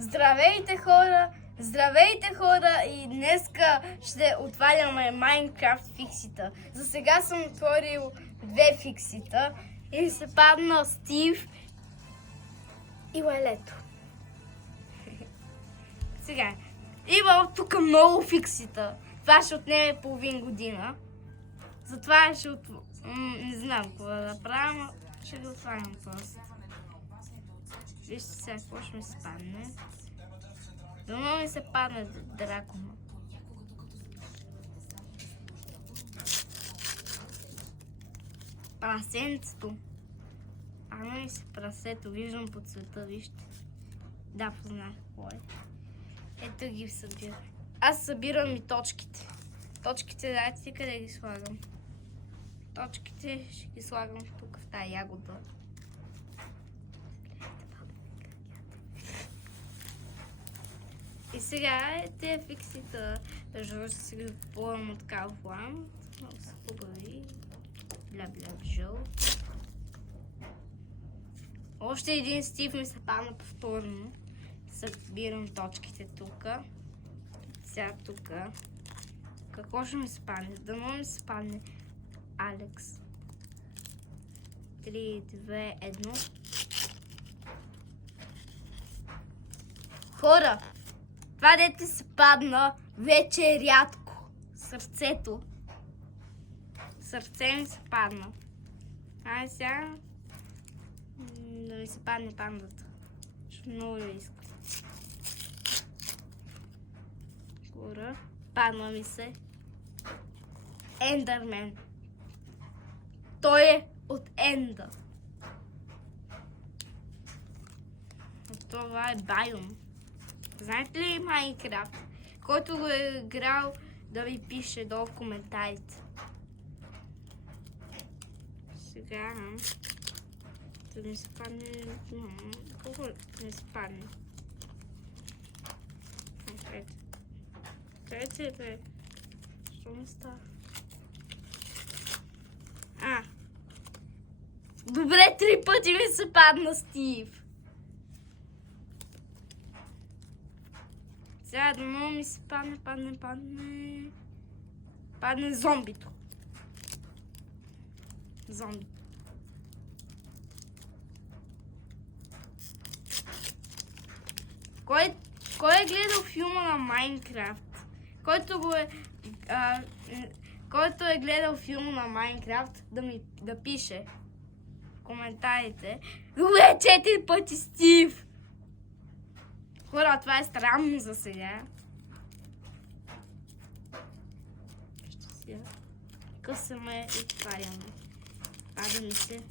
Здравейте хора! Здравейте хора! И днеска ще отваряме Майнкрафт фиксита. За сега съм отворил 2 фиксита и се падна Стив и лелето. Сега, има тук много фиксита. Това ще отнеме половин година. Затова ще не знам какво да правя, но ще го отварям просто. Вижте сега какво ще ми се падне. Дано ми се падне дракона. Прасенцето. Ама ми се прасето, виждам по цвета, вижте. Да, познах какво е. Ето ги събирам. Аз събирам и точките. Точките, дайте къде ги слагам. Точките ще ги слагам тук в тази ягода. И сега тези фиксита, държа ще си ги купувам от Kaufland. Много са хубави. Бля, жълт. Още един Стив ми се падна повторно. Събирам точките тук. Сега тук. Какво ще ми се падне? Дано ми се падне Алекс. 3, 2, 1. Хора! Това дете се падна вече е рядко. Сърцето. Сърце ми се падна. Ай сега да ми се падне пандата. Ще много я искам. Хора, падна ми се Ендърмен. Той е от Енда. Това е Байон. Знаете ли Майнкрафт? Който го е играл, да ви пише долу в коментарите. Сега да ми се падне... Колко да ми се падне? Трете, бе. Що ми става? Добре, 3 пъти ми се падна Стив. Сега дано ми се падне зомбито. Зомби. Кой е гледал филма на Майнкрафт? Който е гледал филма на Майнкрафт, да пише в коментарите. Добре, 4 пъти Стив! Хора, това е странно за сега. Ще си късаме и отваряме. Пада ми се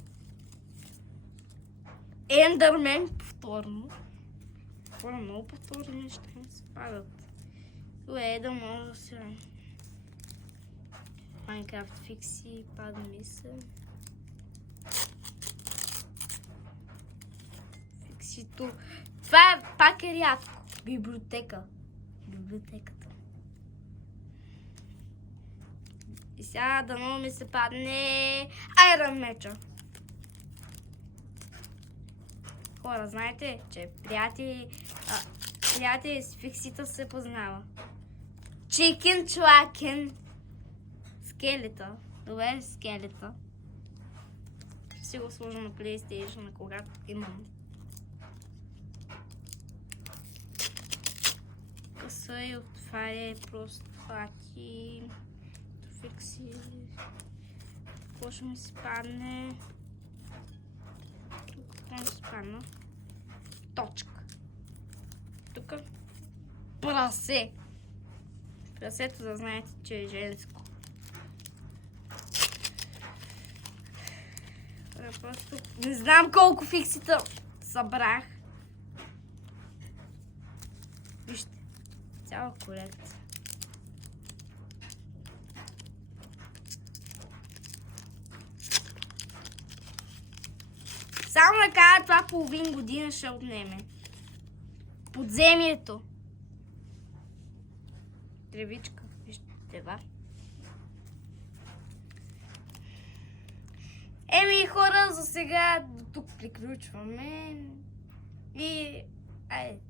Ендърмен повторно. Хора, много повторни неща ми се падат. Добре, да може да се... Майнкрафт фикси, пада ми се. Фиксито. Това пак е рядко. Библиотеката. И сега дано ми се падне Айрон Меча. Хора, знаете, че приятели с фиксита се познава. Чикен Чуакен. Скелета. Добре, скелета. Ще си го сложа на PlayStation, когато имам. Къса и отваря просто факи. Фикси. Какво ще ми се падне? Какво ми се падна? Точка. Тук прасе. Прасето да знаете, че е женско. Просто не знам колко фиксита събрах. Вижте, цяла колекция. Само да кажа, това половин година ще отнеме. Подземието. Тревичка, вижте, трева. хора, за сега тук приключваме. И айде.